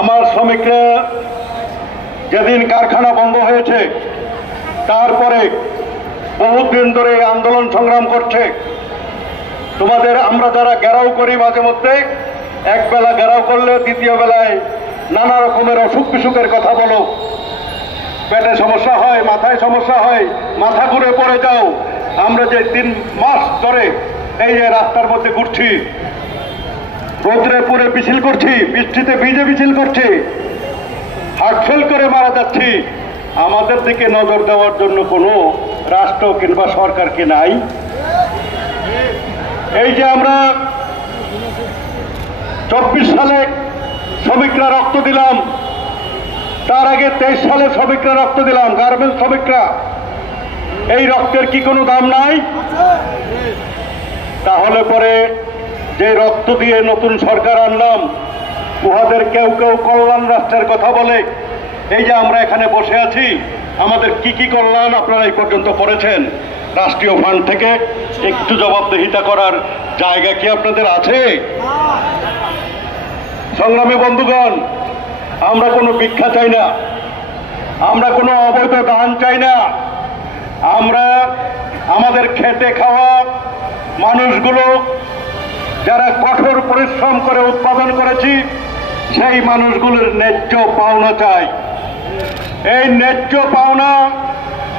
আমার শ্রমিকরা যেদিন কারখানা বন্ধ হয়েছে, তারপরে বহুত দিন ধরে আন্দোলন সংগ্রাম করছে। তোমাদের আমরা যারা ঘেরাও করি মাঝে মধ্যে, এক বেলা ঘেরাও করলে দ্বিতীয় বেলায় নানা রকমের অসুখ বিসুখের কথা বলো। পেটে সমস্যা হয়, মাথায় সমস্যা হয়, মাথা ঘুরে পড়ে যাও। আমরা যে তিন মাস ধরে এই যে রাস্তার মধ্যে ঘুরছি রোদ্রে পুরে মিছিল করছি, বৃষ্টিতে ভিজে মিছিল করছি। হার্ট ফেল করে মারা যাচ্ছি। আমাদের দিকে নজর দেওয়ার জন্য কোনো রাষ্ট্র কিংবা সরকার কি নাই? এই যে আমরা চব্বিশ সালে শ্রমিকরা রক্ত দিলাম, তার আগে তেইশ সালে শ্রমিকরা রক্ত দিলাম, গার্মেন্টস শ্রমিকরা। এই রক্তের কি কোনো দাম নাই? তাহলে পরে যে রক্ত দিয়ে নতুন সরকার আনলাম, উহাদের কেউ কেউ কল্যাণ রাষ্ট্রের কথা বলে। এই যে আমরা এখানে বসে আছি, আমাদের কি কি কল্যাণ আপনারা এই পর্যন্ত করেছেন? রাষ্ট্রীয় ফান্ড থেকে একটু জবাবদেহিতা করার জায়গা কি আপনাদের আছে? সংগ্রামী বন্ধুগণ, আমরা কোনো ভিক্ষা চাই না। আমরা কোনো অবৈধ দান চাই না। আমরা আমাদের খেটে খাওয়া মানুষগুলো যারা কঠোর পরিশ্রম করে উৎপাদন করেছি, সেই মানুষগুলোর ন্যায্য পাওনা চাই। এই ন্যায্য পাওনা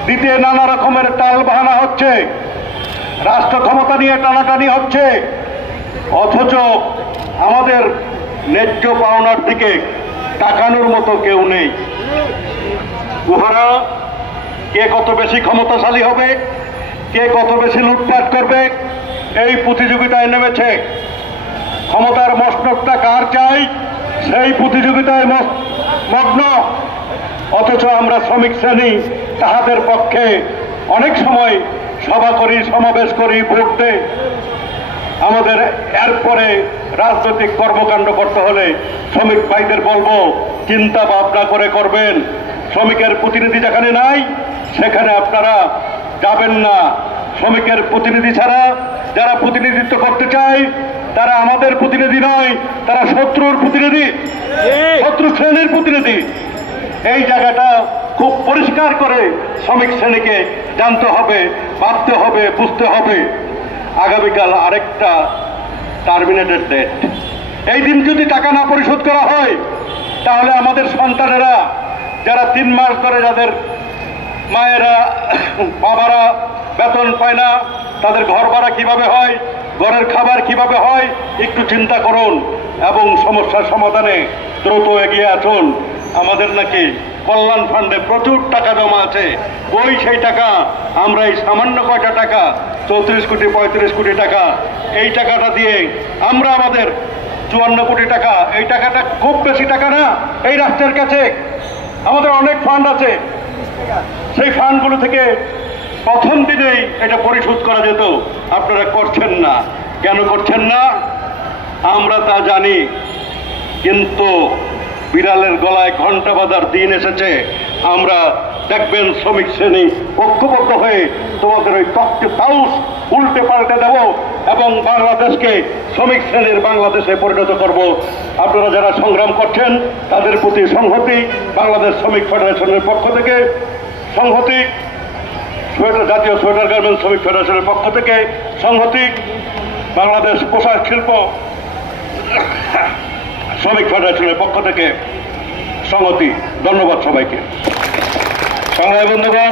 দিতে নানা রকমের টাল বাহানা হচ্ছে, রাষ্ট্র ক্ষমতা নিয়ে টানাটানি হচ্ছে, অথচ আমাদের ন্যায্য পাওনার দিকে তাকানোর মতো কেউ নেই। উহারা কে কত বেশি ক্ষমতাশালী হবে, কে কত বেশি লুটপাট করবে এই প্রতিযোগিতায় নেমেছে। ক্ষমতার মস্তকটা কার চাই? সেই প্রতিযোগিতায় মগ্ন। অথচ আমরা শ্রমিক শ্রেণি, তাহাদের পক্ষে অনেক সময় সভা করি, সমাবেশ করি, ভোট আমাদের এরপরে রাজনৈতিক কর্মকাণ্ড করতে হলে শ্রমিক ভাইদের বলব, চিন্তা ভাবনা করে করবেন। শ্রমিকের প্রতিনিধি যেখানে নাই, সেখানে আপনারা যাবেন না। শ্রমিকের প্রতিনিধি ছাড়া যারা প্রতিনিধিত্ব করতে চায় তারা আমাদের প্রতিনিধি নয় তারা শত্রুর প্রতিনিধি। শত্রু শ্রেণির প্রতিনিধি। এই জায়গাটা খুব পরিষ্কার করে শ্রমিক শ্রেণীকে জানতে হবে ভাবতে হবে বুঝতে হবে। আগামীকাল আরেকটা টার্মিনেটেড ডেট এই দিন যদি টাকা না পরিশোধ করা হয় তাহলে আমাদের সন্তানেরা যারা তিন মাস ধরে যাদের মায়েরা বাবারা বেতন পায় না তাদের ঘর ভাড়া কীভাবে হয়, ঘরের খাবার কীভাবে হয়, একটু চিন্তা করুন এবং সমস্যার সমাধানে দ্রুত এগিয়ে আসুন। আমাদের নাকি কল্যাণ ফান্ডে প্রচুর টাকা জমা আছে। ওই সেই টাকা, আমরা এই সামান্য কয়টা টাকা, চৌত্রিশ কোটি, পঁয়ত্রিশ কোটি টাকা, এই টাকাটা দিয়ে আমরা আমাদের চুয়ান্ন কোটি টাকা, এই টাকাটা খুব বেশি টাকা না, এই রাষ্ট্রের কাছে। আমাদের অনেক ফান্ড আছে। সেই ফান্ডগুলো থেকে প্রথম দিনেই এটা পরিশোধ করা যেত। আপনারা করছেন না। কেন করছেন না? আমরা তা জানি, কিন্তু বিড়ালের গলায় ঘণ্টা বাঁধার দিন এসেছে। আমরা দেখবেন শ্রমিক শ্রেণি ঐক্যবদ্ধ হয়ে তোমাদের ওই কক্ষে তাউস উল্টে পাল্টে দেব এবং বাংলাদেশকে শ্রমিক শ্রেণির বাংলাদেশে পরিণত করব। আপনারা যারা সংগ্রাম করছেন, তাদের প্রতি সংহতি বাংলাদেশ শ্রমিক ফেডারেশনের পক্ষ থেকে। সংহতি সোয়েটার জাতীয় সোয়েটার গার্মেন্টস শ্রমিক ফেডারেশনের পক্ষ থেকে সংহতি বাংলাদেশ পোশাক শিল্প শ্রমিক ফেডারেশনের পক্ষ থেকে সংহতি, ধন্যবাদ সবাইকে। সংগ্রামী বন্ধুগণ